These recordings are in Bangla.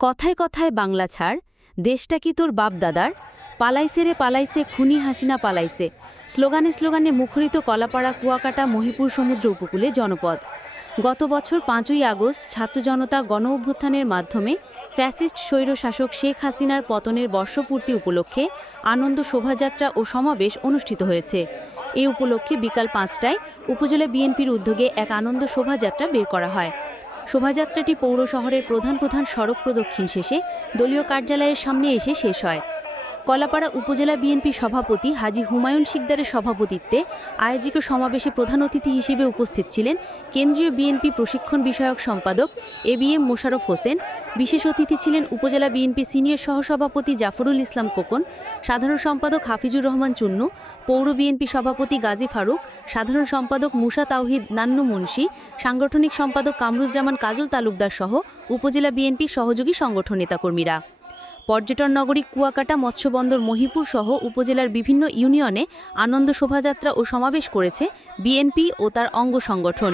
কথায় কথায় বাংলা ছাড়, দেশটা কি তোর বাপ দাদার? পালাইছে রে পালাইছে, খুনি হাসিনা পালাইছে। স্লোগানে স্লোগানে মুখরিত কলাপাড়া, কুয়াকাটা, মহিপুর সমুদ্র উপকূলে জনপদ। গত বছর পাঁচই আগস্ট ছাত্র জনতা গণ অভ্যুত্থানের মাধ্যমে ফ্যাসিস্ট স্বৈরশাসক শেখ হাসিনার পতনের বর্ষপূর্তি উপলক্ষে আনন্দ শোভাযাত্রা ও সমাবেশ অনুষ্ঠিত হয়েছে। এই উপলক্ষে বিকাল পাঁচটায় উপজেলা বিএনপির উদ্যোগে এক আনন্দ শোভাযাত্রা বের করা হয়। শোভাযাত্রাটি পৌর শহরের প্রধান প্রধান সড়ক প্রদক্ষিণ শেষে দলীয় কার্যালয়ের সামনে এসে শেষ হয়। কলাপাড়া উপজেলা বিএনপি সভাপতি হাজি হুমায়ুন শিকদারের সভাপতিত্বে আয়োজিত সমাবেশে প্রধান অতিথি হিসেবে উপস্থিত ছিলেন কেন্দ্রীয় বিএনপি প্রশিক্ষণ বিষয়ক সম্পাদক A B M Mosharraf Hossain. বিশেষ অতিথি ছিলেন উপজেলা বিএনপি সিনিয়র সহসভাপতি জাফরুল ইসলাম কোকন, সাধারণ সম্পাদক হাফিজুর রহমান চুন্নু, পৌর বিএনপি সভাপতি গাজী ফারুক, সাধারণ সম্পাদক মুসা তাওহিদ নান্নু মুন্সি, সাংগঠনিক সম্পাদক কামরুজ্জামান কাজল তালুকদার সহ উপজেলা বিএনপি সহযোগী সংগঠন নেতাকর্মীরা। পর্যটন নগরী কুয়াকাটা মৎস্যবন্দর মহিপুর সহ উপজেলার বিভিন্ন ইউনিয়নে আনন্দ শোভাযাত্রা ও সমাবেশ করেছে বিএনপি ও তার অঙ্গ সংগঠন।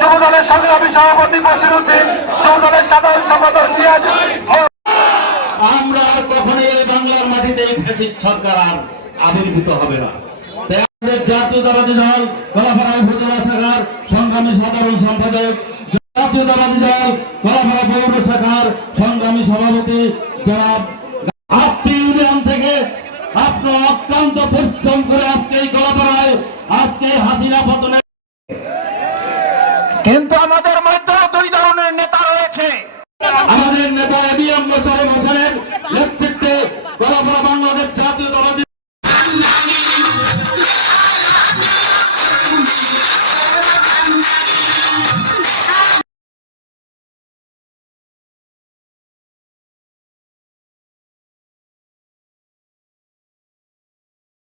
যুবদলের সংগ্রামী সভাপতি বসির যুবদলের সাধারণ সম্পাদক সিরাজ আমরা আর কখনোই এই বাংলার মাটিতে এই ফ্যাসিস্ট সরকার আর আবির্ভূত হবে না। জাতীয়তাবাদী দল কলাপাড়া উপজেলা শাখার সংগ্রামী সাধারণ সম্পাদক জাতীয়তাবাদী দল কলাপাড়া পৌর শাখার সংগ্রামী সভাপতি জনাব ইউনিয়ন থেকে আপনার পরিশ্রম করে আজকে এই কলাপাড়ায় আজকে হাসিনা পতনে কিন্তু আমাদের মধ্যে দুই ধরনের নেতা রয়েছে। আমাদের নেতা এবিএম মোশারফ হোসেনের নেতৃত্বে কলাপাড়া বাংলাদেশ জাতীয়তাবাদী